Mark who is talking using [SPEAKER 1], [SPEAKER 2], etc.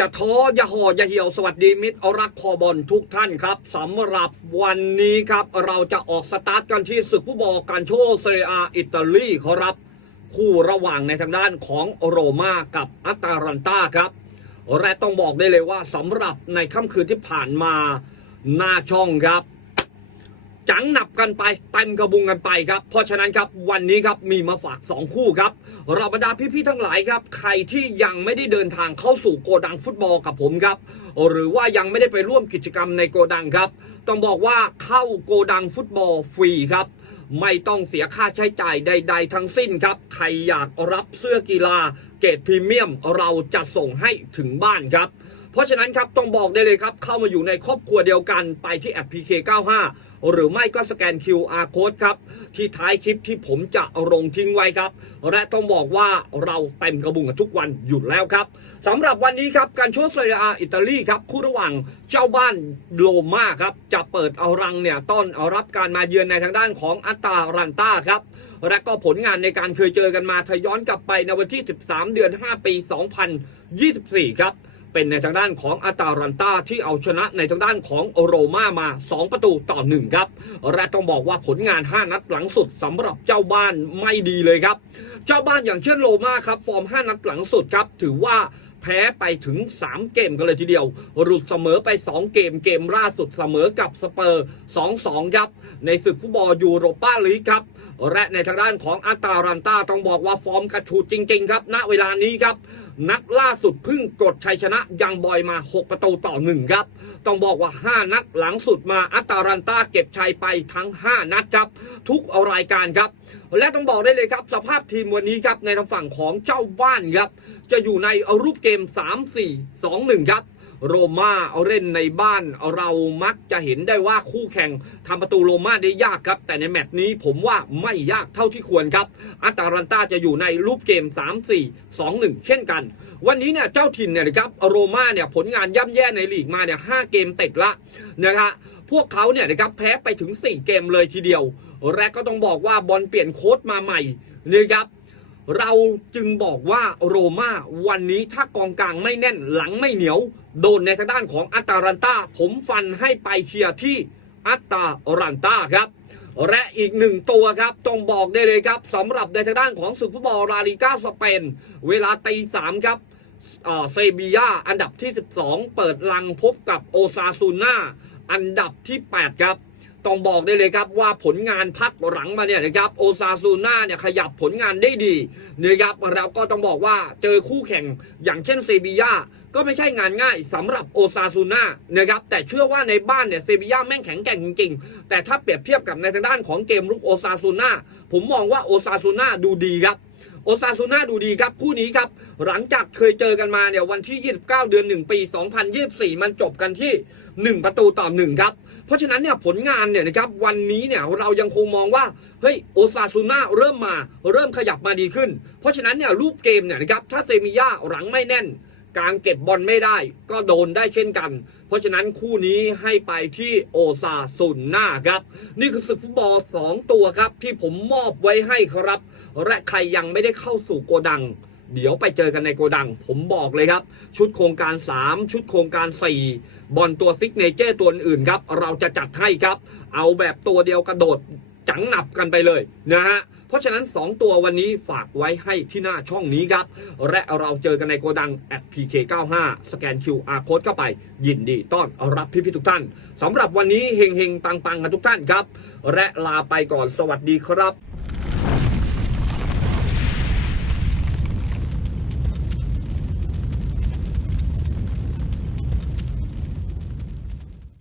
[SPEAKER 1] อย่าท้ออย่าห่ออย่าเหี่ยวสวัสดีมิตรรักคอบอลทุกท่านครับสำหรับวันนี้ครับ เราจะออกสตาร์ทกันที่ศึกฟุตบอลการโชว์เซเรียอาอิตาลีครับ คู่ระหว่างในทางด้านของโรม่ากับอัตตาลันตาครับและต้องบอกได้เลยว่าสำหรับในค่ำคืนที่ผ่านมาหน้าช่องครับ จังหนับกันไปเต็มกระบุงกันไปครับ เพราะฉะนั้นครับวันนี้ครับมีมาฝาก 2 คู่ครับเราบรรดาพี่ๆทั้งหลายครับ ใครที่ยังไม่ได้เดินทางเข้าสู่โกดังฟุตบอลกับผมครับ หรือว่ายังไม่ได้ไปร่วมกิจกรรมในโกดังครับ ต้องบอกว่าเข้าโกดังฟุตบอลฟรีครับ ไม่ต้องเสียค่าใช้จ่ายใด ๆ ทั้งสิ้นครับ ใครอยากรับเสื้อกีฬาเกรดพรีเมียมเราจะส่งให้ถึงบ้านครับ เพราะฉะนั้นครับต้องบอกได้เลยครับ เข้ามาอยู่ในครอบครัวเดียวกันไปที่แอป PK95 หรือไม่ก็สแกน QR code ครับ ที่ท้ายคลิปที่ผมจะลงทิ้งไว้ครับ และต้องบอกว่าเราเต็มกระบุงกันทุกวันหยุดแล้วครับสำหรับวันนี้ครับการโชว์เซเรียอาอิตาลีครับคู่ระหว่างเจ้าบ้านโลมาครับ จะเปิดเอารังเนี่ยต้อนอรับการมาเยือนในทางด้านของอัตตารันต้าครับ และก็ผลงานในการเคยเจอกันมาถ้าย้อนกลับไปในวันที่ 13 เดือน 5 ปี 2024 ครับ เป็นในทางด้านของอาตารันตาที่เอาชนะในทางด้านของโรม่ามา 2 ประตูต่อ 1 ครับ และต้องบอกว่าผลงาน 5 นัดหลังสุดสำหรับเจ้าบ้านไม่ดีเลยครับ เจ้าบ้านอย่างเช่นโรม่าครับ ฟอร์ม 5 นัดหลังสุดครับ ถือว่า แพ้ไปถึง 3 เกมกันเลยทีเดียว หลุดเสมอไป 2 เกมเกมล่าสุดเสมอกับสเปอร์ 2-2ครับ ในศึกฟุตบอลยูโรปาลีกครับ และในทางด้านของอาตารันตาต้องบอกว่าฟอร์มกระชูดจริง ๆ ครับ ณเวลานี้ครับ นัดล่าสุดเพิ่งกดชัยชนะยังบอยมา 6 ประตูต่อ 1 ครับ ต้องบอกว่า 5 นัดหลังสุดมาอัตารันตาเก็บชัยไปทั้ง 5 นัดครับ ทุกรายการครับ และต้องบอกได้เลยครับ สภาพทีมวันนี้ครับในทางฝั่งของเจ้าบ้านครับ จะอยู่ในรูปเกม 3-4-2-1 ครับโรม่าเอาเล่นในบ้านเรามักจะเห็นได้ว่าคู่แข่งทำประตูโรม่าได้ยากครับ แต่ในแมตช์นี้ผมว่าไม่ยากเท่าที่ควรครับอัตาลันตาจะอยู่ในรูปเกม 3-4-2-1 เช่นกัน วันนี้เนี่ยเจ้าถิ่นเนี่ยนะครับโรม่าเนี่ยผลงานย่ำแย่ในลีกมาเนี่ยหเกมติดละนะครับพวกเขาเนี่ยนะครับแพ้ไปถึง 4 เกมเลยทีเดียว และก็ต้องบอกว่าบอลเปลี่ยนโค้ดมาใหม่นะครับ เราจึงบอกว่าโรม่าวันนี้ถ้ากองกลางไม่แน่นหลังไม่เหนียว โดนในทางด้านของอัตารันตาผมฟันให้ไปเชียร์ที่อัตารันตาครับ และอีกหนึ่งตัวครับต้องบอกได้เลยครับสำหรับในทางด้านของศึกฟุตบอลลาลิก้าสเปน เวลาตีสามครับเอ่อเซบียาอันดับที่ 12 เปิดลังพบกับโอซาซูน่าอันดับที่ 8 ครับ ต้องบอกได้เลยครับว่าผลงานพักหลังมาเนี่ยนะครับโอซาซูน่าเนี่ยขยับผลงานได้ดีนะครับแล้วก็ต้องบอกว่าเจอคู่แข่งอย่างเช่นเซบียาก็ไม่ใช่งานง่ายสำหรับโอซาซูน่านะครับแต่เชื่อว่าในบ้านเนี่ยเซบียาแม่งแข็งแกร่งจริงๆ แต่ถ้าเปรียบเทียบกับในทางด้านของเกมลุกโอซาซูน่าผมมองว่าโอซาซูน่าดูดีครับ โอซาซูน่าดูดีครับคู่นี้ครับ หลังจากเคยเจอกันมาเนี่ยวันที่ 29 เดือน 1 ปี 2024 มันจบกันที่ 1 ประตูต่อ1ครับ เพราะฉะนั้นเนี่ยผลงานเนี่ยนะครับวันนี้เนี่ยเรายังคงมองว่าเฮ้ยโอซาซูน่าเริ่มมาเริ่มขยับมาดีขึ้น เพราะฉะนั้นเนี่ยรูปเกมเนี่ยนะครับถ้าเซมิยาหลังไม่แน่น การเก็บบอลไม่ได้ ก็โดนได้เช่นกัน เพราะฉะนั้นคู่นี้ให้ไปที่โอซาซุนน่าครับ นี่คือศึกฟุตบอล 2 ตัวครับ ที่ผมมอบไว้ให้ครับ และใครยังไม่ได้เข้าสู่โกดัง เดี๋ยวไปเจอกันในโกดัง ผมบอกเลยครับ ชุดโครงการ 3 ชุดโครงการ 4 บอลตัวซิกเนเจอร์ตัวอื่นครับ เราจะจัดให้ครับ เอาแบบตัวเดียวกระโดด จังหนับกันไปเลยนะฮะเพราะฉะนั้น 2 ตัววันนี้ฝากไว้ให้ที่หน้าช่องนี้ครับ และเราเจอกันในโกดัง at pk95 สแกน QR code เข้าไป ยินดีต้อนรับพี่ๆทุกท่านสำหรับวันนี้เฮงเฮงปังปังกันทุกท่านครับ และลาไปก่อนสวัสดีครับ